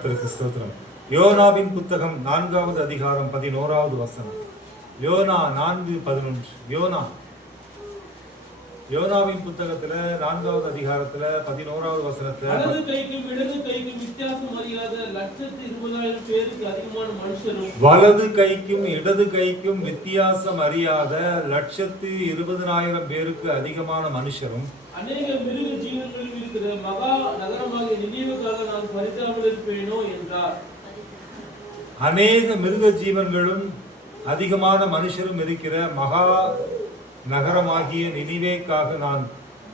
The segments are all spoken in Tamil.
கர்த்தருக்கு ஸ்தோத்திரம். யோனாவின் புத்தகம் 4வது அதிகாரம் 11வது வசனம். யோனா 4:11. யோனாவின் புத்தகத்துல 4வது அதிகாரத்துல 11வது வசனத்துல வலது கைக்கும் இடது கைக்கும் வித்தியாசம் அறியாத 120,000 பேருக்கு அதிகமான மனுஷரும், வலது கைக்கும் இடது கைக்கும் வித்தியாசம் அறியாத 120,000 பேருக்கு அதிகமான மனுஷரும், அநேக மிருக ஜீவன்களும் இருக்கிற மகா நகரமாகிய நினிவேக்காக நான் பரிதாபம் இருப்பேனோ என்றார். அநேக மிருக ஜீவன்களும் அதிகமான மனுஷரும் இருக்கிற மகா நகரமாகிய நினிவேக்காக நான்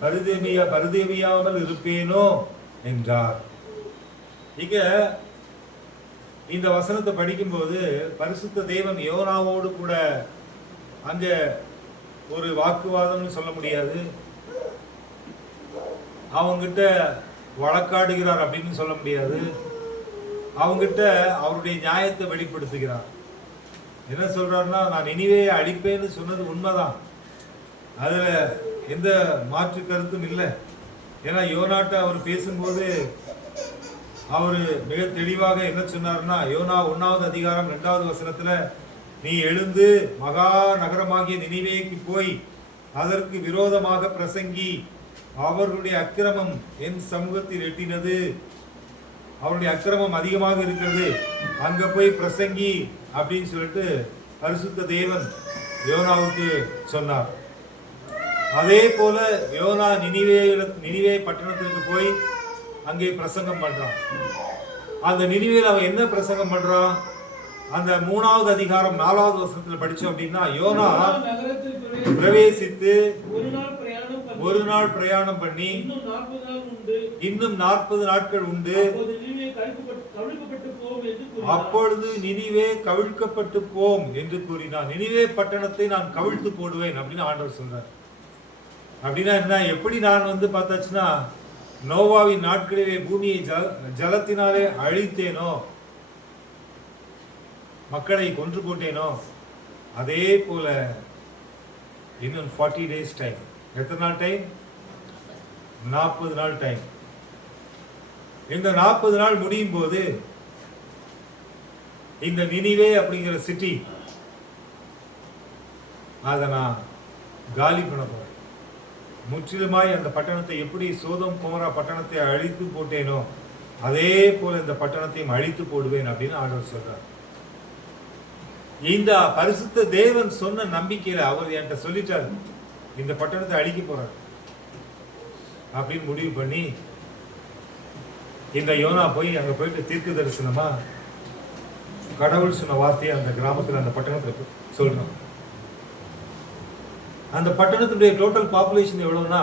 பரிதேவியாமல் இருப்பேனோ என்றார். இங்க இந்த வசனத்தை படிக்கும்போது பரிசுத்த தேவன் யோனாவோடு கூட அங்க ஒரு வாக்குவாதம்னு சொல்ல முடியாது, அவங்கிட்ட வழக்காடுகிறார் அப்படின்னு சொல்ல முடியாது, அவங்கிட்ட அவருடைய நியாயத்தை வெளிப்படுத்துகிறார். என்ன சொல்றாருன்னா, நான் நினிவேயை அழிப்பேன்னு சொன்னது உண்மைதான், அதுல எந்த மாற்று கருத்தும் இல்லை. ஏன்னா யோனாட்ட அவர் பேசும்போது அவரு மிக தெளிவாக என்ன சொன்னார்னா, யோனா 1வது அதிகாரம் 2வது வசனத்துல, நீ எழுந்து மகா நகரமாகிய நினிவேக்கு போய் அதற்கு விரோதமாக பிரசங்கி, அவர்களுடைய அக்கிரமம் என் சமூகத்தில் எட்டினது, அவருடைய அக்கிரமம் அதிகமாக இருக்கிறது, அங்க போய் பிரசங்கி அப்படின்னு சொல்லிட்டு பரிசுத்த தேவன் யோனாவுக்கு சொன்னார். அதே போல யோனா நினிவே பட்டணத்திற்கு போய் அங்கே பிரசங்கம் பண்றான். அந்த நினிவேல அவன் என்ன பிரசங்கம் பண்றான்? அந்த 3வது அதிகாரம் 4வது வசனத்துல படிச்சோம் அப்படின்னா, யோனா பிரவேசித்து ஒரு நாள் பிரயாணம் பண்ணி இன்னும் 40 நாட்கள் உண்டு, அப்பொழுது நினிவே கவிழ்க்கப்பட்டு போம் என்று கூறினான். நினிவே பட்டணத்தை நான் கவிழ்த்து போடுவேன் அப்படின்னு ஆண்டவர் சொல்றார். அப்படின்னா என்ன? எப்படி நான் பார்த்தாச்சுன்னா, நோவாவின் நாட்களிலே பூமியை ஜலத்தினாலே அழித்தேனோ, மக்களை கொன்று போட்டேனோ, அதே போல இன்னும் 40 days டைம். எத்தனை நாள் டைம்? 40 நாள் டைம். இந்த 40 நாள் முடியும் போது இந்த நினிவே அப்படிங்கிற சிட்டி அதை நான் காலி பண்ண போறேன். முற்றிலுமாய் அந்த பட்டணத்தை எப்படி சோதம் குமரா பட்டணத்தை அழித்து போட்டேனோ அதே போல இந்த பட்டணத்தையும் அழித்து போடுவேன் அப்படின்னு ஆண்டவர் சொல்றார். இந்த பரிசுத்த தேவன் சொன்ன நம்பிக்கையில அவர் என்கிட்ட சொல்லிட்டாரு, இந்த பட்டணத்தை அழிக்க போறார் அப்படின்னு முடிவு பண்ணி இந்த யோனா போய் அங்க போயிட்டு தீர்க்க தரிசனமா கடவுள் சொன்ன வார்த்தையை அந்த கிராமத்தில் அந்த பட்டணத்துல சொல்றோம். அந்த பட்டணத்துடைய டோட்டல் பாப்புலேஷன் எவ்வளவுனா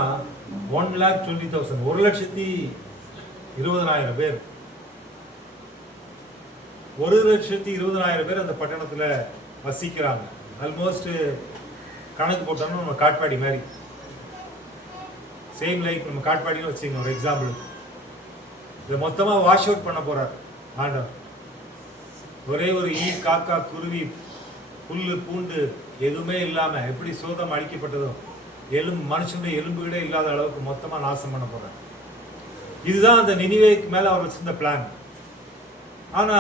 1,20,000, 1,20,000 பேர். 1,20,000 பேர் அந்த பட்டணத்துல வசிக்கிறாங்க. ஆல்மோஸ்ட் கணக்கு போட்டோம்னா நம்ம காட்பாடி மாதிரி, சேம் லைக் நம்ம காட்பாடின்னு வச்சுக்கோங்க ஒரு எக்ஸாம்பிள். இதை மொத்தமா வாஷ் அவுட் பண்ண போறார் ஆண்டவர். ஒரே ஒரு ஈ, காக்கா, குருவி, புல்லு, பூண்டு எதுவுமே இல்லாம எப்படி சோதம் அழிக்கப்பட்டதோ, மனுஷனுடைய எலும்புகளே இல்லாத அளவுக்கு மொத்தமா நாசம் பண்ண போறார். இதுதான் அந்த நினிவேக்கு மேல அவர் வச்சிருந்த பிளான். ஆனா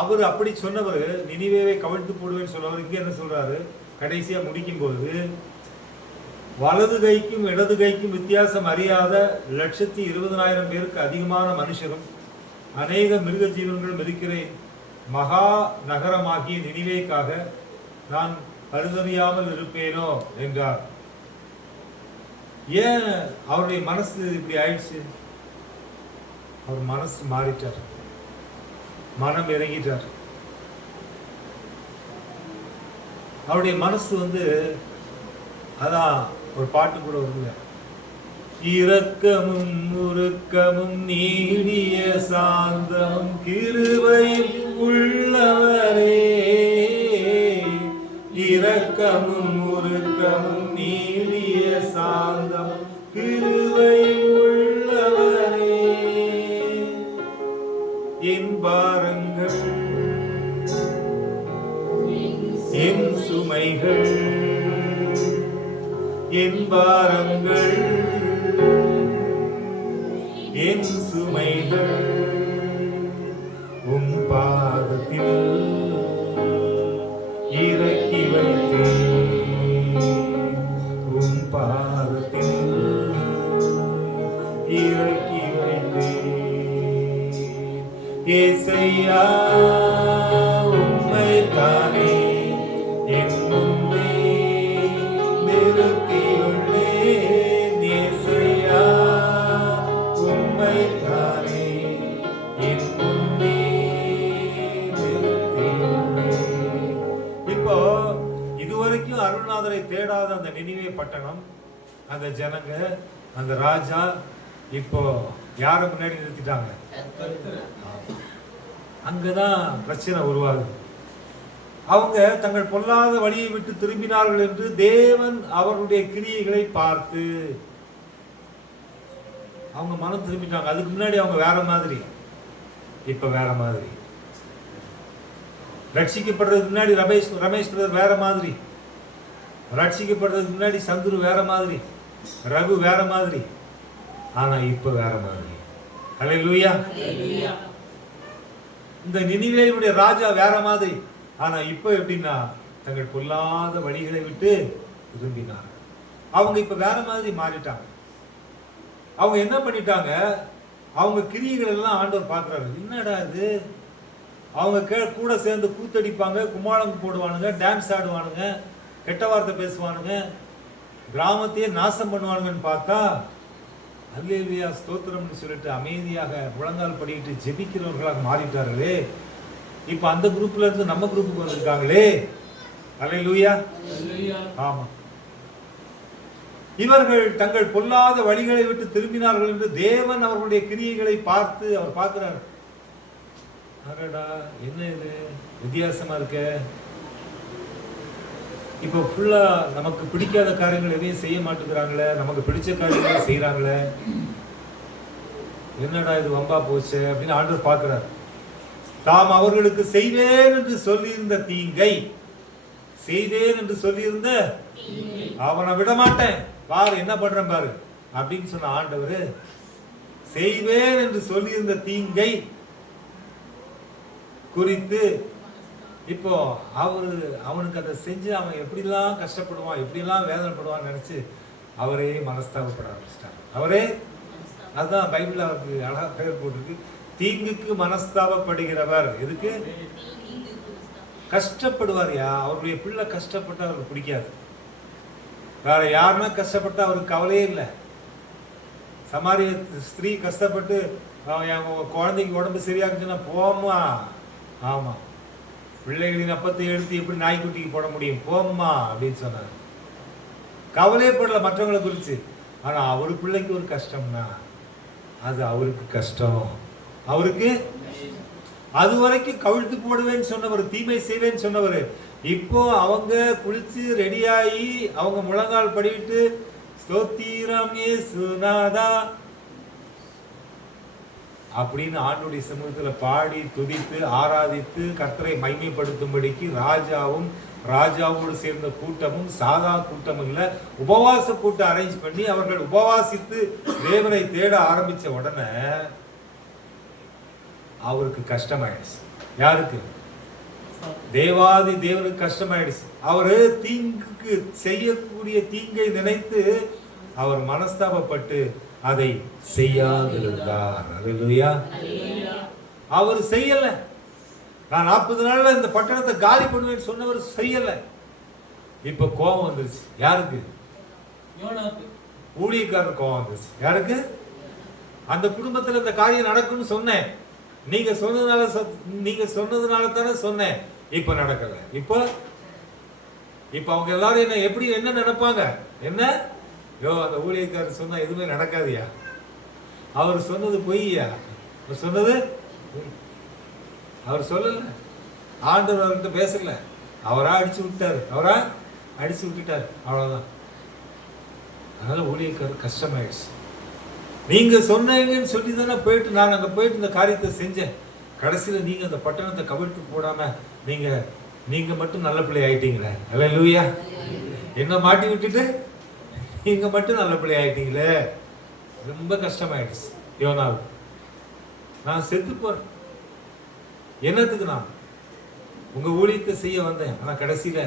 அவர் அப்படி சொன்னவர், நினிவேவை கவிழ்த்து போடுவேன்னு சொன்னவர், இங்க என்ன சொல்றாரு? கடைசியா முடிக்கும் போது, வலது கைக்கும் இடது கைக்கும் வித்தியாசம் அறியாத 120,000 பேருக்கு அதிகமான மனுஷரும் அநேக மிருக ஜீவன்களும் இருக்கிற மகா நகரமாகிய நினிவேக்காக நான் பரிதவியாமல் இருப்பேனோ என்றார். ஏன் அவருடைய மனசு இப்படி ஆயிடுச்சு? அவர் மனசு மாறிட்டார், மனம் இறங்கிட்டார். அவருடைய மனசு அதான் ஒரு பாட்டு கூட வருங்க, இரக்கமும் உருக்கமும் நீடிய சாந்தமும் கிருபையும் உள்ளவரே, இரக்கமும் உருக்கமும் நீடிய சாந்தமும் கிருபையும் உள்ளவரே, என் பாரங்கள் என் சுமைகள் என் பாரங்கள் என் சுமைகள் ஏசையா உம்மைத்தானே என் முன்னே நிறுத்தியுள்ளேன். ஏசையா உம்மைத்தானே என் முன்னே நிறுத்தியுள்ளேன். இப்போ இதுவரைக்கும் அருள்நாதரை தேடாத அந்த நினிவே பட்டணம், அந்த ஜனங்க, அந்த ராஜா இப்போ யார முன்னாடி நிறுத்திட்டாங்க? அங்கதான் பிரச்சனை உருவாகுது. அவங்க தங்கள் பொல்லாத வழியை விட்டு திரும்பினார்கள் என்று தேவன் அவருடைய கிரியைகளை பார்த்து அவங்க மனம் திரும்பிட்டாங்க. அதுக்கு முன்னாடி அவங்க வேற மாதிரி, இப்ப வேற மாதிரி. ரட்சிக்கப்படுறதுக்கு முன்னாடி ரமேஷ் பிரதர் வேற மாதிரி, ரட்சிக்கப்படுறதுக்கு முன்னாடி சந்துரு வேற மாதிரி, ரகு வேற மாதிரி, ஆனா இப்ப வேற மாதிரி. ஹல்லேலூயா. இந்த நினிவேயுடைய ராஜா வேற மாதிரி, ஆனா இப்ப எப்படின்னா தங்கள் பொல்லாத வழிகளை விட்டு திரும்பினார். அவங்க இப்ப வேற மாதிரி மாறிட்டாங்க. அவங்க என்ன பண்ணிட்டாங்க? அவங்க கிரியைகள் எல்லாம் ஆண்டவர் பார்க்கிறாரு. என்னடா இது, அவங்க கூட சேர்ந்து கூத்தடிப்பாங்க, கும்மாளம் போடுவானுங்க, டான்ஸ் ஆடுவானுங்க, கெட்ட வார்த்தை பேசுவானுங்க, கிராமத்தையே நாசம் பண்ணுவானுங்கன்னு பார்த்தா அல்லேலூயா ஸ்தோத்திரம்னு சொல்லிட்டு அமைதியாக முழங்கால் படிக்கிட்டு ஜெபிக்கிறவர்களாக மாறிட்டார்களே. இப்ப அந்த குரூப்ல இருந்து நம்ம குரூப்புக்கு வந்திருக்காங்களே. அல்லேலூயா. ஆமா, இவர்கள் தங்கள் பொல்லாத வழிகளை விட்டு திரும்பினார்கள் என்று தேவன் அவர்களுடைய கிரியைகளை பார்த்து அவர் பார்க்கிறார். அடடா, என்ன இது வித்தியாசமா இருக்க. இப்போ ஃபுல்லா நமக்கு பிடிக்காத காரியங்கள் எதையும் செய்ய மாட்டேங்கிறாங்களே, நமக்கு பிடிச்ச காரியங்களை செய்யறாங்களே, என்னடா இது வம்பா போச்சு அப்படின்னு ஆண்டவர் பார்க்கிறார். தாம் அவர்களுக்கு செய்வேன் என்று சொல்லியிருந்த தீங்கை, செய்வேன் என்று சொல்லியிருந்த அவனை விட மாட்டேன் பாரு என்ன பண்றேன் பாரு அப்படின்னு சொன்ன ஆண்டவர், செய்வேன் என்று சொல்லியிருந்த தீங்கை குறித்து இப்போ அவனுக்கு அதை செஞ்சு அவன் எப்படிலாம் கஷ்டப்படுவான், எப்படிலாம் வேதனைப்படுவான்னு நினைச்சு அவரே மனஸ்தாபப்பட ஆரம்பிச்சிட்டார். அவரே, அதுதான் பைபிள் அவருக்கு அழகா பெயர் போட்டிருக்கு, தீங்குக்கு மனஸ்தாபப்படுகிறவர். எதுக்கு கஷ்டப்படுவார்யா? அவருடைய பிள்ளை கஷ்டப்பட்டா அவருக்கு பிடிக்காது. வேற யாருன்னா கஷ்டப்பட்டா அவருக்கு கவலையே இல்லை. சமாரிய ஸ்திரீ கஷ்டப்பட்டு என் குழந்தைக்கு உடம்பு சரியாக்குச்சுன்னா போமா, ஆமா, பிள்ளைகளின் அப்பத்தை எடுத்து எப்படி நாய்க்குட்டிக்கு போட முடியும், போம்மா அப்படின்னு சொன்னார். கவலையப்படல மற்றவங்களை குறித்து. ஆனா அவரு பிள்ளைக்கு ஒரு கஷ்டம்னா அது அவருக்கு கஷ்டம். அவருக்கு அது வரைக்கும் கவிழ்த்து போடுவேன்னு சொன்னவர், தீமை செய்வேன்னு சொன்னவர், இப்போ அவங்க குளிச்சு ரெடியாகி அவங்க முழங்கால் படிவிட்டு ஸ்தோத்திரம் இயேசுநாதா அப்படின்னு ஆண்டவருடைய சமூகத்துல பாடி துதித்து ஆராதித்து கர்த்தரை மகிமைப்படுத்தும்படிக்கு ராஜாவோடு சேர்ந்த கூட்டமும் சாதா கூட்டமும் இல்ல, உபவாச கூட்டம் அரேஞ்ச் பண்ணி அவர்கள் உபவாசித்து தேவனை தேட ஆரம்பிச்ச உடனே அவருக்கு கஷ்டமாயிடுச்சு. யாருக்கு? தேவாதி தேவனுக்கு கஷ்டமாயிடுச்சு. அவரு தீங்குக்கு செய்யக்கூடிய தீங்கை நினைத்து அவர் மனஸ்தாபப்பட்டு அதை செய்யாதிருந்தார். அல்லேலூயா. அவர் செய்யல. நான் 40 நாள்ல இந்த பட்டணத்தை காலி பண்ணுவேன்னு சொன்னவர் செய்யல. இப்ப கோபம் வந்துருச்சு. யாருக்கு? ஊழியக்காரர் கோபம் வந்துருச்சு. யாருக்கு? அந்த குடும்பத்துல இந்த காரியம் நடக்கும்னு சொன்னேன், நீங்க சொன்னதுனால தானே சொன்னேன், இப்ப நடக்கல. இப்ப அவங்க எல்லாரும் என்ன நினைப்பாங்க? என்ன அந்த ஊழியக்காரர் சொன்னா எதுவுமே நடக்காதியா, அவர் சொன்னது பொய்யா, சொன்னது அவர் சொல்லல, ஆண்டவர் அவர்கிட்ட பேசல, அவரா அடிச்சு விட்டுட்டாரு, அவ்வளவுதான். அதனால ஊழியக்காரர் கஷ்டமாயிடுச்சு. நீங்க சொன்னீங்கன்னு சொல்லி தானே போயிட்டு நான் அங்க போயிட்டு இந்த காரியத்தை செஞ்சேன், கடைசியில நீங்க அந்த பட்டணத்தை கவிழ்த்து போடாம நீங்க மட்டும் நல்ல பிள்ளை ஆயிட்டீங்களே. அல்லேலூயா. என்ன மாட்டி விட்டுட்டு நீங்க மட்டும் நல்ல பிள்ளை ஆயிட்டீங்களே. ரொம்ப கஷ்டமாயிடுச்சு யோனாவு. நான் செத்து போறேன், என்னத்துக்கு நான் உங்க ஊழியத்தை செய்ய வந்தேன். ஆனா கடைசியில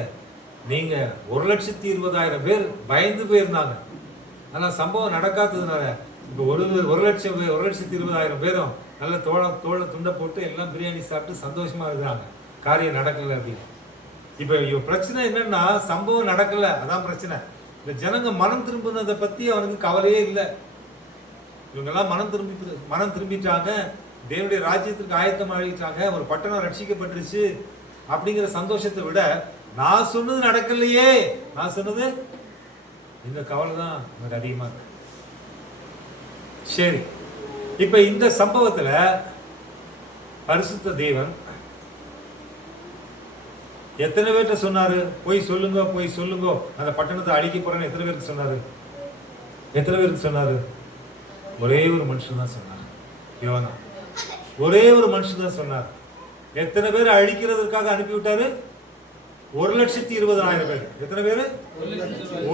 நீங்க 1,20,000 பேர் பயந்து போயிருந்தாங்க. ஆனா சம்பவம் நடக்காததுனால இப்ப 1,20,000 பேரும் நல்ல தோளை துண்டை போட்டு எல்லாம் பிரியாணி சாப்பிட்டு சந்தோஷமா இருக்கிறாங்க. காரியம் நடக்கல அப்படின்னு. இப்ப பிரச்சனை என்னன்னா, சம்பவம் நடக்கல, அதான் பிரச்சனை. இந்த ஜனங்க மனம் திரும்பினதை பத்தி அவனுக்கு கவலையே இல்லை. இவங்கெல்லாம் மனம் திரும்பிட்டாங்க, தேவனுடைய ராஜ்யத்திற்கு ஆயத்தம் ஆகிட்டாங்க, ஒரு பட்டணம் ரட்சிக்கப்பட்டுருச்சு அப்படிங்கிற சந்தோஷத்தை விட, நான் சொன்னது நடக்கலையே, நான் சொன்னது, இந்த கவலை தான் எனக்கு அதிகமா இருக்கு. சரி, இப்ப இந்த சம்பவத்துல பரிசுத்த தேவன் எத்தனை பேர்கிட்ட சொன்னாரு? போய் சொல்லுங்க அந்த பட்டணத்தை அழிக்க போறேன்னு எத்தனை பேருக்கு சொன்னாரு? எத்தனை பேருக்கு சொன்னாரு? ஒரே ஒரு மனுஷன் தான் சொன்னார், யோனா. ஒரே ஒரு மனுஷன் தான் சொன்னார். எத்தனை பேர் அழிக்கிறதுக்காக அனுப்பி விட்டாரு? 1,20,000 பேர். எத்தனை பேரு?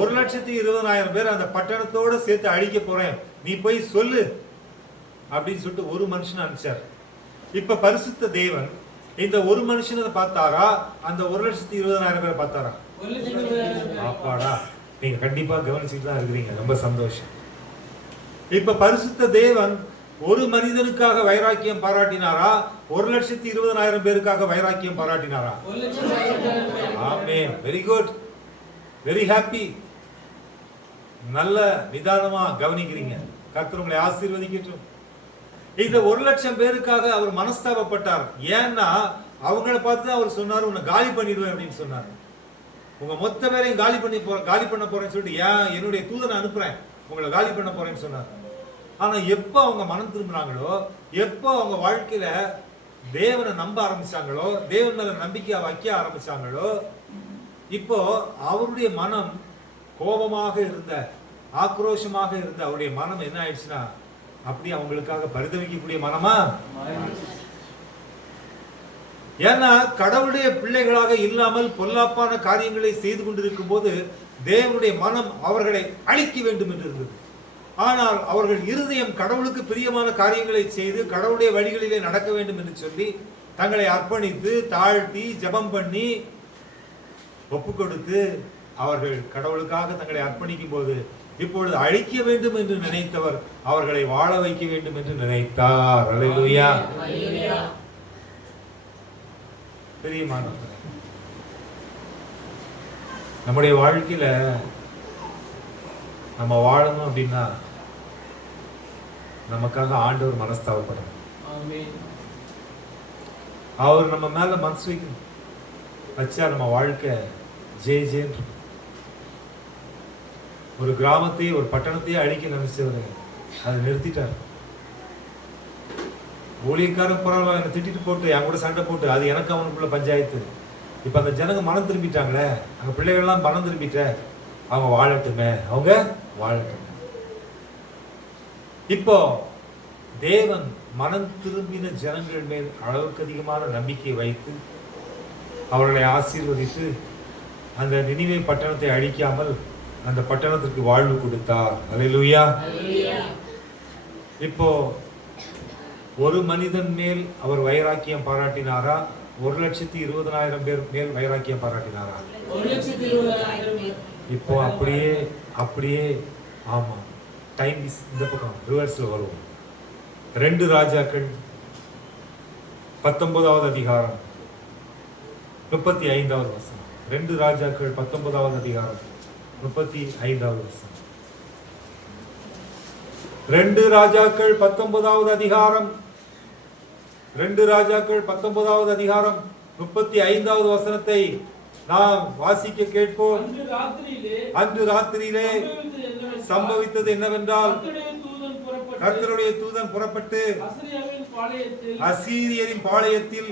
1,20,000 பேர் அந்த பட்டணத்தோட சேர்த்து அழிக்க போறேன், நீ போய் சொல்லு அப்படின்னு சொல்லிட்டு ஒரு மனுஷன் அனுப்பிச்சார். இப்ப பரிசுத்த தேவன் இந்த ஒரு மனுஷனை பார்த்தாரா, அந்த 1,20,000 பேரை பார்த்தாரா? அப்பாடா, நீங்க கண்டிப்பா கவனிச்சுட்டு தான் இருக்கிறீங்க, ரொம்ப சந்தோஷம். இப்ப பரிசுத்த தேவன் ஒரு மனிதனுக்காக வைராக்கியம் பாராட்டினாரா, 1,20,000 பேருக்காக வைராக்கியம் பாராட்டினாரா? ஆமென், வெரி குட், வெரி ஹாப்பி. நல்ல நிதானமா கவனிக்கிறீங்க. கர்த்தர் உங்களை ஆசீர்வதிக்கட்டும். இந்த 1,00,000 பேருக்காக அவர் மனஸ்தாபப்பட்டார். ஏன்னா அவங்கள பார்த்து தான் அவர் சொன்னார், உன்னை காலி பண்ணிடுவேன் அப்படின்னு சொன்னார். உங்க மொத்த பேரையும் காலி பண்ண போறேன்னு சொல்லிட்டு, ஏன் என்னுடைய தூதனை அனுப்புறேன், உங்களை காலி பண்ண போறேன்னு சொன்னார். ஆனா எப்ப அவங்க மனம் திரும்பினாங்களோ, எப்ப அவங்க வாழ்க்கையில தேவனை நம்ப ஆரம்பிச்சாங்களோ, தேவன் மேல நம்பிக்கை வைக்க ஆரம்பிச்சாங்களோ, இப்போ அவருடைய மனம் கோபமாக இருந்த, ஆக்ரோஷமாக இருந்த அவருடைய மனம் என்ன ஆயிடுச்சுன்னா, அப்படி அவங்களுக்காக பரிதவிக்கக்கூடிய மனமா. ஏன்னா கடவுளுடைய பிள்ளைகளாக இல்லாமல் பொல்லாப்பான காரியங்களை செய்து கொண்டிருக்கும் போது தேவனுடைய மனம் அவர்களை அழிக்க வேண்டும் என்று இருந்தது. ஆனால் அவர்கள் இருதயம் கடவுளுக்கு பிரியமான காரியங்களை செய்து கடவுளுடைய வழிகளிலே நடக்க வேண்டும் என்று சொல்லி தங்களை அர்ப்பணித்து தாழ்த்தி ஜெபம் பண்ணி ஒப்பு கொடுத்து அவர்கள் கடவுளுக்காக தங்களை அர்ப்பணிக்கும் போது இப்பொழுது அழிக்க வேண்டும் என்று நினைத்தவர் அவர்களை வாழ வைக்க வேண்டும் என்று நினைத்தார். அல்லேலூயா. பிரியமானவர்களே, நம்முடைய வாழ்க்கையில நம்ம வாழணும் அப்படின்னா நமக்காக ஆண்டவர் மனஸ்தாபப்படணும். அவர் நம்ம மேல மனசு வச்சா நம்ம வாழ்க்கை ஜெயின்னு. ஒரு கிராமத்தையே ஒரு பட்டணத்தையே அழிக்க நினைச்சவர் அதை நிறுத்திட்டார். ஊழியக்காரன் பரவாயில்ல, என்னை திட்டிட்டு போட்டு என் கூட சண்டை போட்டு அது எனக்கு அவனுக்குள்ள பஞ்சாயத்து. இப்ப அந்த ஜனங்க மனம் திரும்பிட்டாங்களே, அங்க பிள்ளைகள்லாம் மனம் திரும்பிட்ட, அவங்க வாழட்டுமே, அவங்க வாழட்டுமே. இப்போ தேவன் மனம் திரும்பின ஜனங்கள் மேல் அளவுக்கு அதிகமான நம்பிக்கை வைத்து அவர்களை ஆசீர்வதித்து அந்த நினிவே பட்டணத்தை அழிக்காமல் அந்த பட்டணத்திற்கு வாழ்வு கொடுத்தார். அல்லேலூயா. இப்போ ஒரு மனிதன் மேல் அவர் வைராக்கியம் பாராட்டினாரா, 1,20,000 பேர் மேல் வைராக்கியம் பாராட்டினாரா? இப்போ அப்படியே ஆமா, டைம் இந்த பக்கம் ரிவர்ஸ்ல வருவோம். 2 ராஜாக்கள் 19வது அதிகாரம் 35வது வசனம். 2 ராஜாக்கள் 19வது அதிகாரம் 35வது வசனம். 2 ராஜாக்கள் 19வது அதிகாரம் 2 ராஜாக்கள் 19வது அதிகாரம் 35வது வசனத்தை நாம் வாசிக்க கேட்போம். அன்று ராத்திரியிலே சம்பவித்தது என்னவென்றால், கர்த்தருடைய தூதன் புறப்பட்டு அசீரியரின் பாளையத்தில்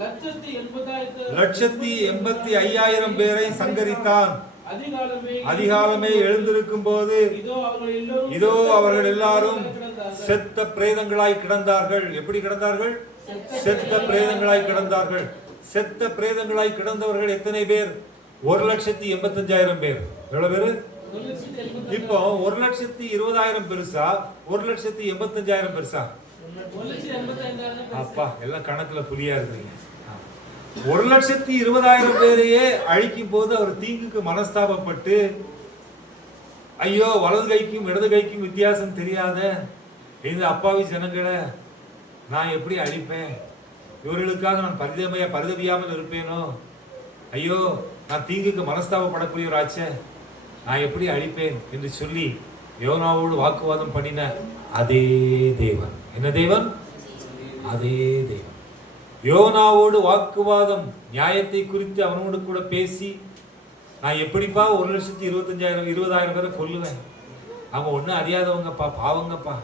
1,85,000 பேரை சங்கரித்தான். அதிகாலமே எழுந்திருக்கும் போது இதோ அவர்கள் எல்லாரும் செத்த பிரேதங்களாய் கிடந்தார்கள். எப்படி கிடந்தார்கள்? செத்த பிரேதங்களாய் கிடந்தார்கள். செத்த பிரேதங்களாய் கிடந்தவர்கள் எத்தனை பேர்? 1,85,000 பேர். எவ்வளவு பேரு? இப்போ 1,20,000 பெருசா, 1,85,000 பெருசா? அப்பா, எல்லாம் கணக்குல புலியா இருக்கீங்க. 1,20,000 பேரையே அழிக்கும் போது அவர் தீங்குக்கு மனஸ்தாபப்பட்டு, ஐயோ வலது கைக்கும் இடது கைக்கும் வித்தியாசம் தெரியாத இந்த அப்பாவி ஜனங்களை நான் எப்படி அழிப்பேன்? இவர்களுக்காக நான் பரிதவியாமல் இருப்பேனோ? ஐயோ, நான் தீங்குக்கு மனஸ்தாபப்படக்கூடியவராச்சே, நான் எப்படி அழிப்பேன் என்று சொல்லி யோனாவோடு வாக்குவாதம் பண்ணின அதே தேவன். என்ன தேவன்? அதே தேவன் யோனாவோடு வாக்குவாதம், நியாயத்தை குறித்து அவனோடு கூட பேசி, நான் எப்படிப்பா 1,25,000 பேரை கொல்லுவேன்? அவங்க ஒன்றும் அறியாதவங்கப்பா, பாவங்கப்பா,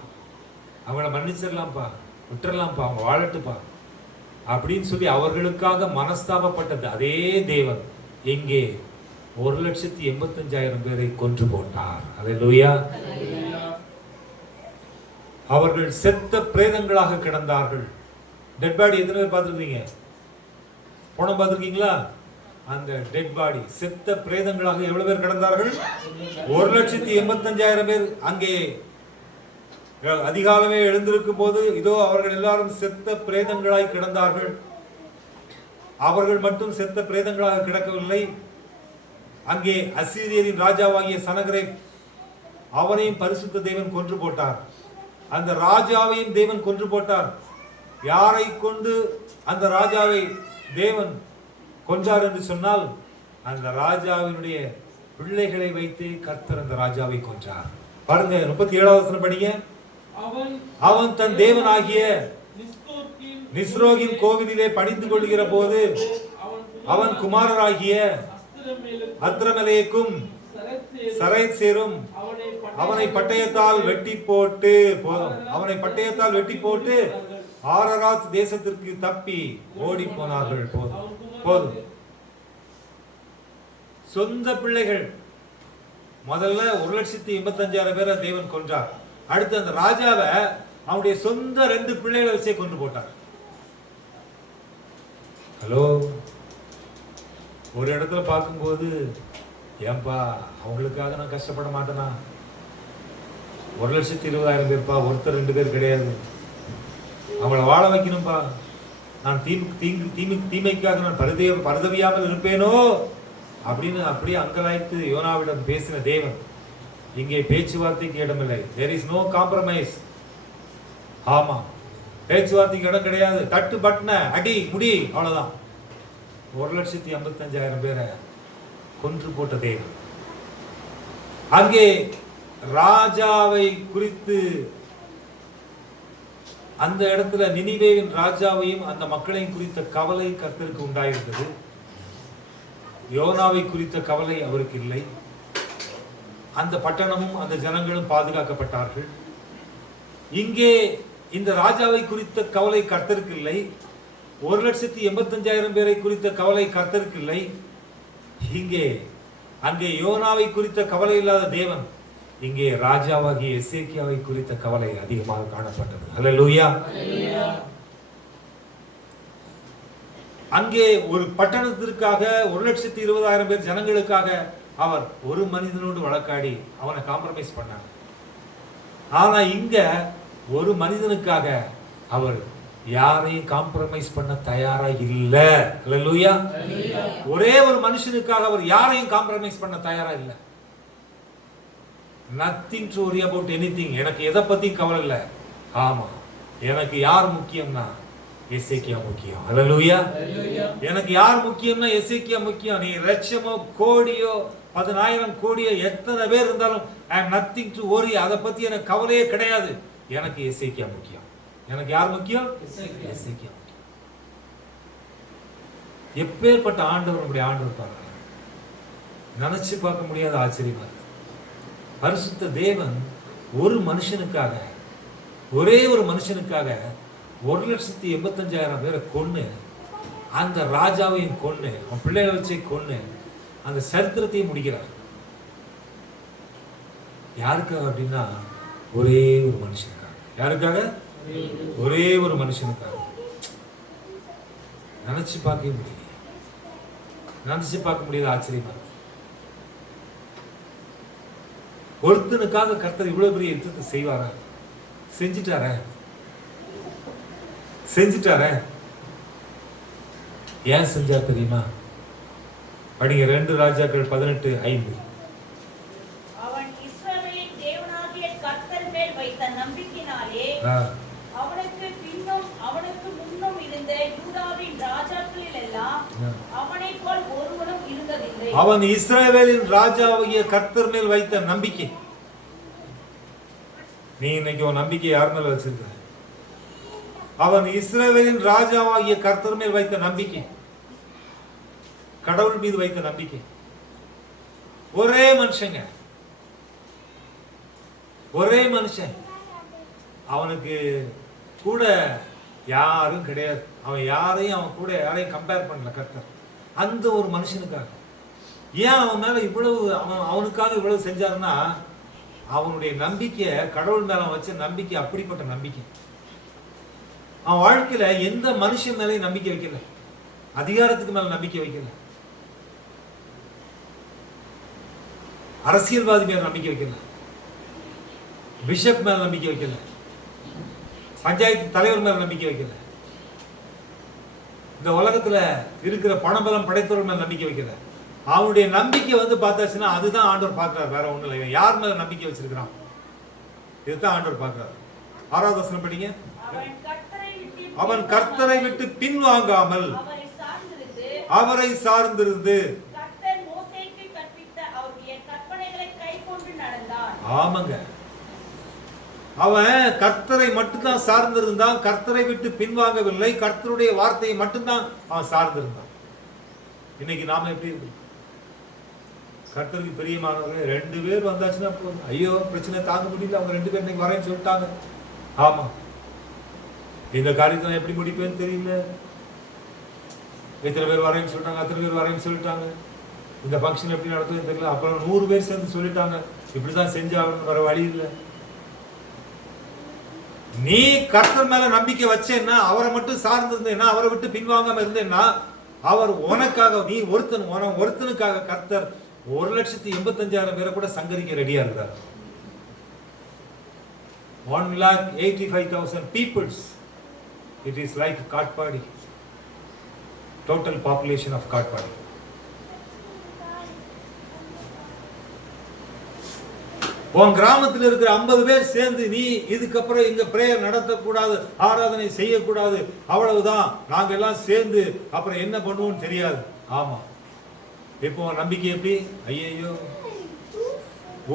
அவங்கள மன்னிச்சிடலாம்ப்பா, விட்டுறலாம்ப்பா, அவங்க வாழட்டுப்பா அப்படின்னு சொல்லி அவர்களுக்காக மனஸ்தாபப்பட்டது அதே தேவன் எங்கே 1,85,000 பேரை கொன்று போட்டார். அல்லேலூயா. அவர்கள் செத்த பிரேதங்களாக கிடந்தார்கள். டெட் பாடி எத்தனை பேர் பார்த்துருக்கீங்க? பணம் பார்த்துருக்கீங்களா? அந்த டெட் பாடி, செத்த பிரேதங்களாக எவ்வளவு பேர் கிடந்தார்கள்? 1,85,000 பேர். அங்கே அதிகாலமே எழுந்திருக்கும் போது இதோ அவர்கள் எல்லாரும் செத்த பிரேதங்களாய் கிடந்தார்கள். அவர்கள் மட்டும் செத்த பிரேதங்களாக கிடக்கவில்லை. அங்கே அசீரியரின் ராஜாவாகிய சனகரை, அவனையும் பரிசுத்த தேவன் கொன்று போட்டார். அந்த ராஜாவையும் தேவன் கொன்று போட்டார். யாரை கொண்டு அந்த ராஜாவை தேவன் கொன்றார் என்று சொன்னால், அந்த ராஜாவினுடைய பிள்ளைகளை வைத்து கர்த்தர் அந்த ராஜாவை கொன்றார். பாருங்க 37வது வசனம் படிங்க. அவன் தன் தேவனாகிய நிஸ்ரோகின் கோவிலிலே பணிந்து கொள்கிற போது அவன் குமாரராகிய அத்ரமலேக்கும் சரைத்சேரும் அவனை பட்டயத்தால் வெட்டி போட்டு ஆரராத் தேசத்திற்கு தப்பி ஓடி போனார்கள். போதும். சொந்த பிள்ளைகள் முதல்ல 1,85,000 பேரை தேவன் கொன்றார். அடுத்து அந்த ராஜாவை அவனுடைய சொந்த 2 பிள்ளைகளை வச்சே கொண்டு போட்டார். ஹலோ, ஒரு இடத்துல பார்க்கும்போது ஏன்பா அவங்களுக்காக நான் கஷ்டப்பட மாட்டேனா? 1,20,000 பேர்ப்பா, ஒருத்தர் 2 பேர் கிடையாது. அவங்கள வாழ வைக்கணும்பா. நான் தீமைக்காக நான் பரிதவியாமல் இருப்பேனோ அப்படின்னு அப்படியே அங்கலாய்த்து யோனாவிடம் பேசின தேவன் இங்கே பேச்சுவார்த்தைக்கு இடமில்லை. there is no compromise. ஆமா, பேச்சுவார்த்தைக்கு இடம் கிடையாது. தட்டு பட்டன அடி முடி, அவ்வளவுதான். 1,85,000 பேரை கொன்று போட்ட தேவன். அங்கே ராஜாவை குறித்து அந்த இடத்துல நினிவேவின் ராஜாவையும் அந்த மக்களையும் குறித்த கவலை கர்த்தருக்கு உண்டாயிருந்தது. யோனாவை குறித்த கவலை அவருக்கு இல்லை. அந்த பட்டணமும் அந்த ஜனங்களும் பாதுகாக்கப்பட்டார்கள். இங்கே இந்த ராஜாவை குறித்த கவலை கர்த்தருக்கு இல்லை. 1,85,000 பேரை குறித்த கவலை கர்த்தருக்கு இல்லை. அங்கே யோனாவை குறித்த கவலை இல்லாத தேவன் இங்கே ராஜாவாகிய எசேக்கியாவை குறித்த கவலை அதிகமாக காணப்பட்டது. அல்லேலூயா. அங்கே ஒரு பட்டணத்திற்காக 1,20,000 பேர் ஜனங்களுக்காக அவர் ஒரு மனிதனோடு வழக்காடி அவனை காம்ப்ரமைஸ் பண்ணார். ஆனா இங்க ஒரு மனிதனுக்காக அவர் யாரையும் காம்ப்ரமைஸ் பண்ண தயாரா இல்ல. அல்லேலூயா. ஒரே ஒரு மனுஷனுக்காக அவர் யாரையும் காம்ப்ரமைஸ் பண்ண தயாரா இல்ல. nothing to worry about anything. எனக்கு எதை பத்தி கவலை இல்லை. ஆமா, எனக்கு யார் முக்கியம்னா எசேக்கியா முக்கியம். அல்லேலூயா. எனக்கு யார் முக்கியம்னா எசேக்கியா முக்கியம். நீ லட்சமோ கோடியோ 10,000 கோடியோ எத்தனை பேர் இருந்தாலும் I am nothing to worry. அதை பத்தி எனக்கு கவலையே கிடையாது. எனக்கு எசேக்கியா முக்கியம். எனக்கு யார் முக்கியம்? எசேக்கியா முக்கியம். எப்பேற்பட்ட ஆண்டவர் நம்முடைய ஆண்டவர் பாருங்க, நினைச்சு பார்க்க முடியாத ஆச்சரியமா இருக்கு. பரிசுத்த தேவன் ஒரு மனுஷனுக்காக, ஒரே ஒரு மனுஷனுக்காக 1,85,000 பேரை கொன்னு, அந்த ராஜாவையும் கொன்னு, அவன் பிள்ளைகளை வச்சு கொன்னு, அந்த சரித்திரத்தையும் முடிக்கிறார். யாருக்காக அப்படின்னா ஒரே ஒரு மனுஷனுக்காக. யாருக்காக? ஒரே ஒரு மனுஷனுக்காக. நினைச்சு பார்க்க முடியல, நினைச்சு பார்க்க முடியாத ஆச்சரியமா இருக்கு. ஒருத்தனுக்காக கர்த்தர் இவ்வளவு பெரிய யுத்தத்தை செய்வாரா? செஞ்சிட்டாரே. ஏன் செஞ்சார் தெரியுமா? படிங்க 2 ராஜாக்கள் 18:5. அவன் இஸ்ரவேலின் தேவனாகிய கர்த்தர் மேல் வைத்த நம்பிக்கையினாலே அவனுக்கு பின்னும் இஸ்ரவேலின் ராஜாக்களில் எல்லாம் அவனைப் போல் ஒருவனும் இருந்ததில்லை. அவன் இஸ்ரவேலின் ராஜாவாகிய கர்த்தர் மேல் வைத்த நம்பிக்கை. நீ இன்னைக்கு உன் நம்பிக்கை யார் மேல வச்சிருக்க? அவன் இஸ்ரவேலின் ராஜாவாகிய கர்த்தர் மேல் வைத்த நம்பிக்கை, கடவுள் மீது வைத்த நம்பிக்கை. ஒரே மனுஷங்க, ஒரே மனுஷன், அவனுக்கு கூட யாரும் கிடையாது. அவன் யாரையும் அவன் கூட யாரையும் கம்பேர் பண்ணல கர்த்தர். அந்த ஒரு மனுஷனுக்காக ஏன் அவன் மேல இவ்வளவு அவனுக்காக இவ்வளவு செஞ்சாருன்னா, அவனுடைய நம்பிக்கை கடவுள் மேல வச்ச நம்பிக்கை அப்படிப்பட்ட நம்பிக்கை. அவன் வாழ்க்கையில எந்த மனுஷன் மேலேயும் நம்பிக்கை வைக்கல, அதிகாரத்துக்கு மேல நம்பிக்கை வைக்கல, அரசியல்வாதி மேல நம்பிக்கை வைக்கல, பிஷப் மேல நம்பிக்கை வைக்கல, பஞ்சாயத்து தலைவர் மேல நம்பிக்கை வைக்கல, இந்த உலகத்துல இருக்கிற பணபலம் படைத்தவர்கள் மேல நம்பிக்கை வைக்கல. அவனுடைய நம்பிக்கை பார்த்தாச்சுன்னா அதுதான் ஆண்டவர் பார்க்கிறார், வேற ஒண்ணும் இல்லை. யார் மேல நம்பிக்கை வச்சிருக்கிறான், இதுதான் ஆண்டவர் பார்க்கிறார். 6வது வசனம் படிங்க. அவன் கர்த்தரை விட்டு பின்வாங்காமல் அவரை சார்ந்திருந்து ஆமாங்க, அவன் கர்த்தரை மட்டும்தான் சார்ந்திருந்தான், கர்த்தரை விட்டு பின்வாங்கவில்லை, கர்த்தருடைய வார்த்தையை மட்டும்தான் அவன் சார்ந்திருந்தான். இன்னைக்கு நாம எப்படி இருக்கு? கர்த்தருக்கு பிரியமானவர்கள் 2 பேர் வந்தாச்சுன்னா போதும், ஐயோ பிரச்சனை தாங்க முடியல, அவங்க 2 பேர் இன்னைக்கு வரேன்னு சொல்லிட்டாங்க. ஆமா, இந்த காரியத்தை எப்படி முடிப்பேன்னு தெரியல, இத்தனை பேர் வரேன்னு சொல்லிட்டாங்க, அத்தனை பேர் வரேன்னு சொல்லிட்டாங்க, இந்த ஃபங்க்ஷன் எப்படி நடத்துன்னு தெரியல, அப்புறம் 100 பேர் சேர்ந்து சொல்லிட்டாங்க, இப்படிதான் செஞ்சாகணும், வர வழி இல்லை. நீ கர்த்தர் மேல நம்பிக்கை வச்சேன்னா, அவரை மட்டும் சார்ந்திருந்தேன்னா, அவரை விட்டு பின்வாங்காம இருந்தேன்னா, அவர் உனக்காக, நீ ஒருத்தனுக்காக கர்த்தர் 1,85,000 பேரை கூட சங்கரிக்க ரெடியா இருந்தார். 1,85,000 peoples. It is like Katpadi, total population of Katpadi. உன் கிராமத்தில் இருக்கிற 50 பேர் சேர்ந்து நீ இதுக்கப்புறம் இங்க பிரேயர் நடத்தக்கூடாது, ஆராதனை செய்யக்கூடாது, அவ்வளவுதான், நாங்க எல்லாம் சேர்ந்து அப்புறம் என்ன பண்ணுவோம்னு தெரியாது. ஆமா, இப்போ நம்பிக்கை எப்படி? ஐயோ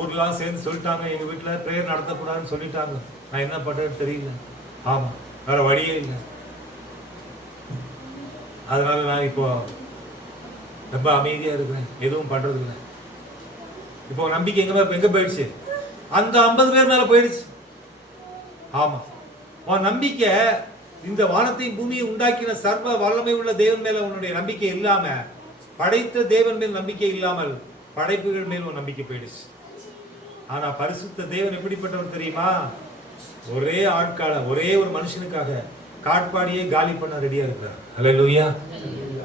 ஊர்லாம் சேர்ந்து சொல்லிட்டாங்க, எங்க வீட்டுல பிரேயர் நடத்தக்கூடாதுன்னு சொல்லிட்டாங்க, நான் என்ன பண்றேன்னு தெரியல. ஆமா, வேற வழியே இல்லை. அதனால நான் இப்போ ரொம்ப அமைதியா இருக்கிறேன், எதுவும் பண்றது இல்லை. இப்போ நம்பிக்கை எங்க போயிடுச்சு? அந்த 50 பேர் மேல போயிடுச்சு. ஆமா, உன் நம்பிக்கை இந்த வானத்தையும் பூமியை உண்டாக்கின சர்வ வல்லமை உள்ள தேவன் மேல உன்னுடைய நம்பிக்கை இல்லாம, படைத்த தேவன் மேல் நம்பிக்கை இல்லாமல் படைப்புகள் மேல் உன் நம்பிக்கை போயிடுச்சு. ஆனா பரிசுத்த தேவன் எப்படிப்பட்டவர் தெரியுமா? ஒரே ஆட்கால ஒரே ஒரு மனுஷனுக்காக காட்பாடியே காலி பண்ண ரெடியா இருக்கிறார். அல்லேலூயா.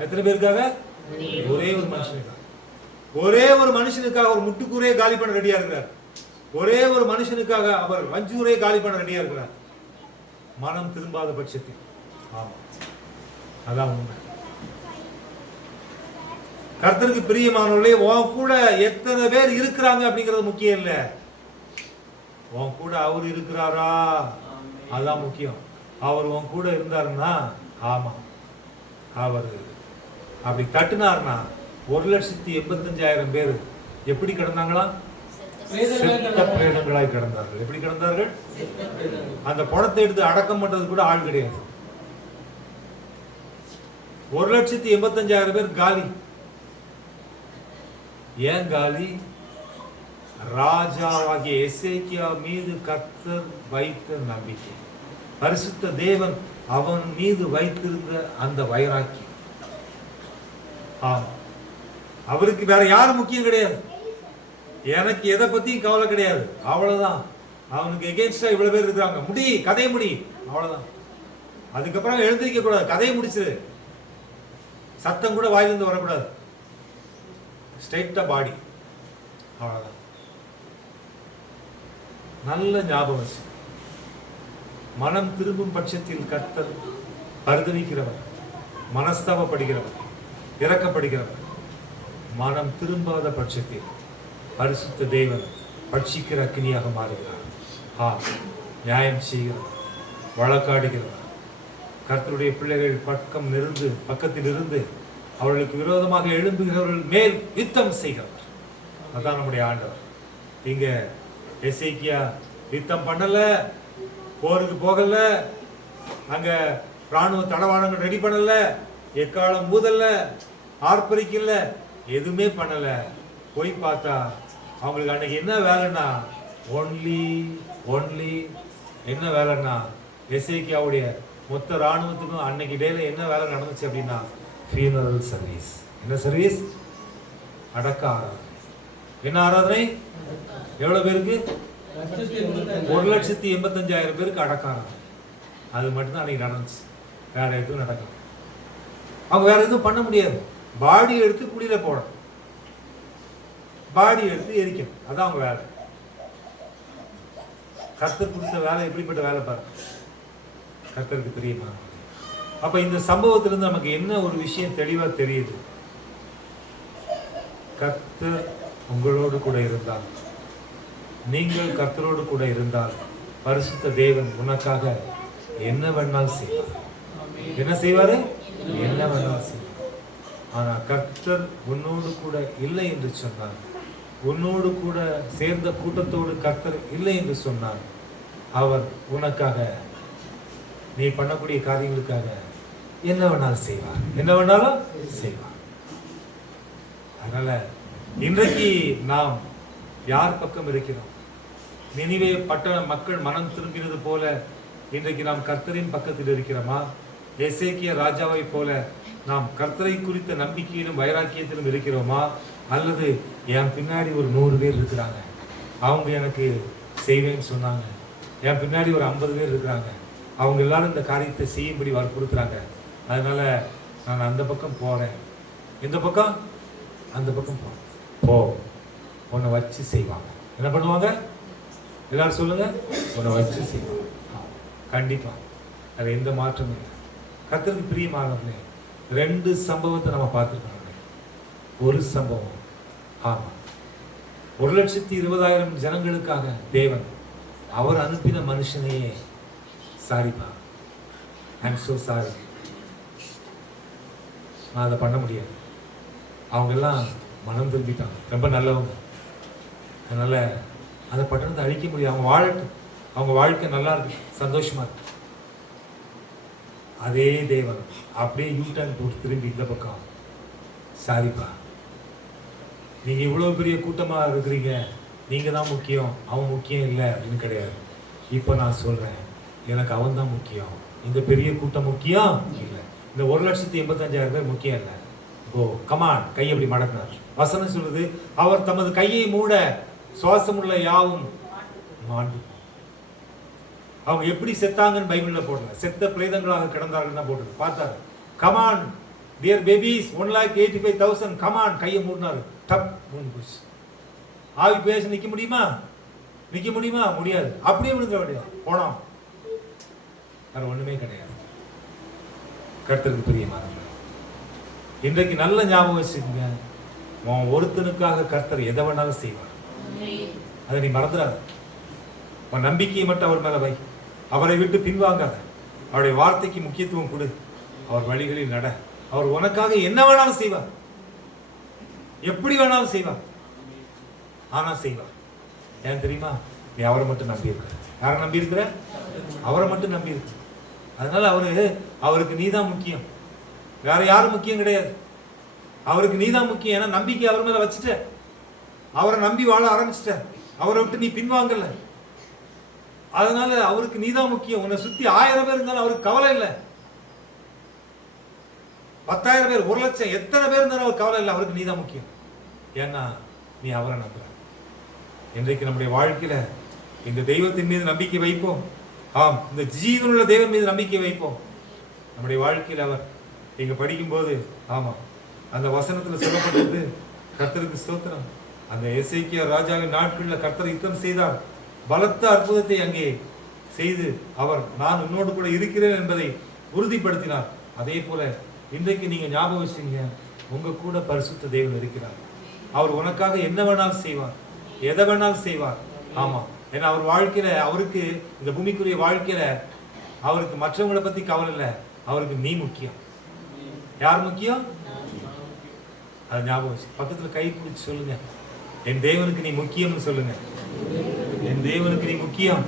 எத்தனை பேருக்காக? ஒரே ஒரு மனுஷனுக்காக, ஒரே ஒரு மனுஷனுக்காக ஒரு முட்டுக்கூரையே காலி பண்ண ரெடியா இருக்கிறார். ஒரே ஒரு மனுஷனுக்காக அவர் வஞ்சூரே காலி பண்ண ரெடியா இருக்கிறார், மனம் திரும்பாத பட்சத்தில். ஆமா, அதான் உண்மை. கர்த்தருக்கு பிரியமானவர்களே, உன் கூட எத்தனை பேர் இருக்கிறாங்க அப்படிங்கிறது முக்கியம் இல்ல, உன் கூட அவர் இருக்கிறாரா அதான் முக்கியம். அவர் உன் கூட இருந்தாருன்னா, ஆமா, அவர் அப்படி தட்டுனார்னா 1,85,000 பேர் எப்படி கிடந்தாங்களா? செத்த பிரேதங்களாய் கிடந்தார்கள். எப்படி கிடந்தார்கள்? அந்த பணத்தை எடுத்து அடக்கம் பண்றது கூட ஆள் கிடையாது. 1,85,000 பேர் காலி. ஏன் காலி? ராஜாவாகிய எசேக்கியா மீது கர்த்தர் வைத்த நம்பிக்கை, பரிசுத்த தேவன் அவன் மீது வைத்திருந்த அந்த வைராக்கியம். ஆமா, அவருக்கு வேற யாரும் முக்கியம் கிடையாது, எனக்கு எதை பத்தியும் கவலை கிடையாது, அவ்வளவுதான். அவனுக்கு எகென்ஸ்டா இவ்வளவு பேர் இருக்கிறாங்க, முடி கதையை முடி, அவ்வளவுதான். அதுக்கப்புறம் எழுந்திருக்க கூடாது, கதையை முடிச்சிரு, சத்தம் கூட வாயிலிருந்து வரக்கூடாது, ஸ்ட்ரைட்டா பாடி, அவ்வளவுதான். நல்ல ஞாபகம், மனம் திரும்பும் பட்சத்தில் கர்த்தர் பரிதவிக்கிறவர், மனஸ்தாபப்படுகிறவர், இரக்கப்படுகிறவர். மனம் திரும்பாத பட்சத்தில் பரிசுத்த தேவன் பட்சிக்கிற அக்கினியாக மாறுகிறார். நியாயம் செய்கிறவர், வழக்காடுகிறவர், கர்த்தருடைய பிள்ளைகள் பக்கத்தில் இருந்து அவர்களுக்கு விரோதமாக எழும்புகிறவர்கள் மேல் யுத்தம் செய்கிறவர். அதான் நம்முடைய ஆண்டவர். இங்க எசேக்கியா யுத்தம் பண்ணல, போருக்கு போகல, அங்க ராணுவ தளவாடங்கள் ரெடி பண்ணல, எக்காலம் ஊதல்ல, ஆர்ப்பரிக்கல, எதுவுமே பண்ணல. போய் பார்த்தா அவங்களுக்கு அன்னைக்கு என்ன வேலைன்னா ஒன்லி என்ன வேலைன்னா எசேக்கியாவுடைய மொத்த ராணுவத்துக்கும் அன்னைக்கு டேல என்ன வேலை நடந்துச்சு அப்படின்னா ஃபியூனரல் சர்வீஸ். என்ன சர்வீஸ்? அடக்க ஆராதனை. என்ன ஆராதனை? எவ்வளவு பேருக்கு? 1,85,000 பேருக்கு அடக்க ஆராதனை. அது மட்டும்தான் அன்னைக்கு நடந்துச்சு. வேற எதுவும் நடக்கும். அவங்க வேற எதுவும் பண்ண முடியாது. பாடி எடுத்து குடியில போடணும், பாடி எடுத்து எரிக்கணும். அதான் அவங்க வேலை. கர்த்தர் கொடுத்த வேலை எப்படிப்பட்ட வேலை பாருங்க. கர்த்தருக்கு தெரியுமா? அப்ப இந்த சம்பவத்திலிருந்து நமக்கு என்ன ஒரு விஷயம் தெளிவா தெரியுது? கர்த்தர் உங்களோடு கூட இருந்தால், நீங்கள் கர்த்தரோடு கூட இருந்தால், பரிசுத்த தேவன் உனக்காக என்ன வேணாலும் செய்வார். என்ன செய்வாரு? என்ன வேணாலும் செய்வார். ஆனா கர்த்தர் உன்னோடு கூட இல்லை என்று சொன்னார், உன்னோடு கூட சேர்ந்த கூட்டத்தோடு கர்த்தர் இல்லை என்று சொன்னார், அவர் உனக்காக நீ பண்ணக்கூடிய காரியங்களுக்காக என்ன வேணாலும் செய்வார். என்ன வேணாலும் செய்வார். அதனால இன்றைக்கு நாம் யார் பக்கம் இருக்கிறோம்? நினிவே பட்டண மக்கள் மனம் திரும்பினது போல இன்றைக்கு நாம் கர்த்தரின் பக்கத்தில் இருக்கிறோமா? எசேக்கியா ராஜாவை போல நாம் கர்த்தரை குறித்த நம்பிக்கையிலும் வைராக்கியத்திலும் இருக்கிறோமா? அல்லது என் பின்னாடி ஒரு 100 பேர் இருக்கிறாங்க, அவங்க எனக்கு செய்வேன்னு சொன்னாங்க, என் பின்னாடி ஒரு 50 பேர் இருக்கிறாங்க, அவங்க எல்லாரும் இந்த காரியத்தை செய்யும்படி வற்புறுத்துறாங்க, அதனால நான் அந்த பக்கம் போறேன். எந்த பக்கம்? அந்த பக்கம் போ. உன்னை வச்சு செய்வாங்க. என்ன பண்ணுவாங்க? எல்லாரும் சொல்லுங்க. உன்னை வச்சு செய்வாங்க. கண்டிப்பா. அது எந்த மாற்றமும் இல்லை. கர்த்தருக்கு பிரியமானவர்களே, 2 சம்பவத்தை நம்ம பார்த்துருக்கோம். ஒரு சம்பவம், ஆமா, 1,20,000 ஜனங்களுக்காக தேவன் அவர் அனுப்பின மனுஷனையே, சாரிப்பா, ஐம் சோ சாரி, நான் அதை பண்ண முடியாது, அவங்க எல்லாம் மனம் திரும்பிட்டாங்க, ரொம்ப நல்லவங்க, அதனால அந்த பட்டணத்தை அழிக்க முடியாது, அவங்க வாழட்டும், அவங்க வாழ்க்கை நல்லா இருக்கு, சந்தோஷமா இருக்கு. அதே தேவன் அப்படியே யூட்டர்ன் போட்டு திரும்பி இந்த பக்கம், சாரிப்பா, நீங்க இவ்வளவு பெரிய கூட்டமா இருக்கிறீங்க, நீங்க தான் முக்கியம், அவன் முக்கியம் இல்லை அப்படின்னு கிடையாது. இப்போ நான் சொல்றேன், எனக்கு அவன் தான் முக்கியம், இந்த பெரிய கூட்டம் முக்கியம் இல்லை, இந்த 1,85,000 பேர் முக்கியம் இல்லை. ஓ கமான், கை அப்படி மடக்கினார். வசனம் சொல்லுது, அவர் தமது கையை மூட சுவாசமுள்ள யாவும் மாண்டு. அவங்க எப்படி செத்தாங்கன்னு பைபிள்ல போடல, செத்த பிரேதங்களாக கிடந்தார்கள் தான் போட்டு பார்த்தாரு. கமான் டியர் பேபிஸ், 1,85,000, கமான், கையை மூடினாரு, டப் மூணு போச்சு. ஆவி பேச நிக்க முடியுமா? நிக்க முடியுமா? முடியாது. அப்படியே விழுந்த வேண்டியது, போனோம், வேற ஒண்ணுமே கிடையாது. கர்த்தருக்கு பிரியமானவர்களே, இன்றைக்கு நல்ல ஞாபகம் வச்சுக்கோங்க, உன் ஒருத்தனுக்காக கர்த்தர் எதை வேணாலும் செய்வார். அதை நீ மறந்துடாத. உன் நம்பிக்கையை மட்டும் அவர் மேல வை, அவரை விட்டு பின்வாங்காத, அவருடைய வார்த்தைக்கு முக்கியத்துவம் கொடு, அவர் வழிகளில் நட. அவர் உனக்காக என்ன வேணாலும் செய்வார், எப்படி வேணாலும் செய்வார், ஆனா செய்வார். ஏன் தெரியுமா? நீ அவரை மட்டும் நம்பி இருக்க. யாரை நம்பி இருக்கிற? அவரை மட்டும் நம்பி இருக்க. அதனால அவருக்கு நீதான் முக்கியம், வேற யாரும் முக்கியம் கிடையாது. அவருக்கு நீதான் முக்கியம். ஏன்னா நம்பிக்கை அவர் மேல வச்சுட்ட, அவரை நம்பி வாழ ஆரம்பிச்சிட்ட, அவரை விட்டு நீ பின்வாங்கல. அதனால அவருக்கு நீதான் முக்கியம். உன்னை சுத்தி 1000 பேர் இருந்தாலும் அவருக்கு கவலை இல்லை, 10,000 பேர், 1,00,000, எத்தனை பேர் இருந்தாலும் அவருக்கு கவலை இல்லை, அவருக்கு நீதான் முக்கியம். ஏன்னா நீ அவரை நம்புற. இன்றைக்கு நம்முடைய வாழ்க்கையில இந்த தெய்வத்தின் மீது நம்பிக்கை வைப்போம். ஆம், இந்த ஜீவனுள்ள தேவன் மீது நம்பிக்கை வைப்போம். நம்முடைய வாழ்க்கையில் அவர் இங்க படிக்கும்போது, ஆமா, அந்த வசனத்துல சொல்லப்பட்டது, கர்த்தருக்கு ஸ்தோத்திரம், அந்த எசேக்கியா ராஜாவின் நாட்களில் கர்த்தர் யுத்தம் செய்தார், பலத்த அற்புதத்தை அங்கே செய்து அவர் நான் உன்னோடு கூட இருக்கிறேன் என்பதை உறுதிப்படுத்தினார். அதே போல இன்றைக்கு நீங்க ஞாபகம் வச்சுங்க, உங்க கூட பரிசுத்த தேவன் இருக்கிறார். அவர் உனக்காக என்ன வேணாலும் செய்வார், எதை வேணாலும் செய்வார். ஆமா, ஏன்னா அவர் வாழ்க்கையில, அவருக்கு இந்த பூமிக்குரிய வாழ்க்கையில அவருக்கு மற்றவங்களை பத்தி கவலை இல்லை, அவருக்கு நீ முக்கியம். யார் முக்கியம்? அது ஞாபகம் வச்சு பக்கத்துல கை பிடிச்சி சொல்லுங்க, என் தேவனுக்கு நீ முக்கியம்னு சொல்லுங்க. என் தேவனுக்கு நீ முக்கியம்.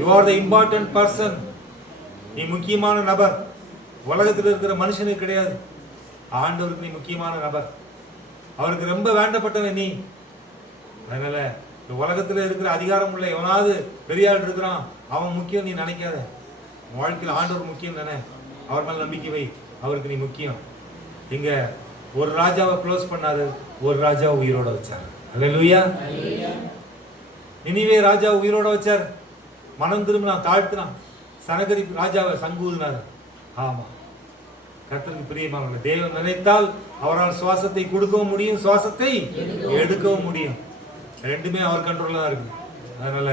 You are the important person. நீ முக்கியமான நபர். உலகத்தில் இருக்கிற மனுஷனுக்கு கிடையாது, ஆண்டவருக்கு நீ முக்கியமான நபர். அவருக்கு ரொம்ப வேண்டப்பட்டவன் நீ. அதனால இந்த உலகத்துல இருக்கிற அதிகாரம் உள்ள எவனாவது பெரிய ஆள் இருக்கிறான், அவன் முக்கியம் நீ நினைக்காத. வாழ்க்கையில் ஆண்டவர் முக்கியம் தானே, அவர் மேல நம்பிக்கை வை. அவருக்கு நீ முக்கியம். இங்க ஒரு ராஜாவை க்ளோஸ் பண்ணாரு, ஒரு ராஜாவை உயிரோட வச்சார். அல்லேலூயா. நினிவே ராஜா உயிரோட வச்சார். மனம் திரும்பினான், தாழ்த்தினான். சனகரி ராஜாவை சங்கூதினார். ஆமா, கர்த்தருக்கு பிரியமானவர்களே, தேவன் நினைத்தால் அவரால் சுவாசத்தை கொடுக்கவும் முடியும், சுவாசத்தை எடுக்கவும் முடியும். ரெண்டுமே அவர் கண்ட்ரோல்ல தான் இருக்கு. அதனால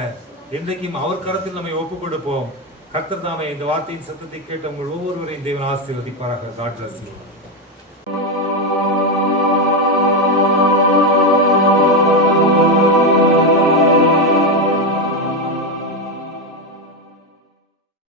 இன்றைக்கும் அவர் கரத்தில் நம்மை ஒப்புக் கொடுப்போம். கர்த்தர் தாமே இந்த வார்த்தையின் சத்தத்தை கேட்ட உங்கள் ஒவ்வொருவரையும் தேவன் ஆசீர்வதிப்பாராக. God bless you.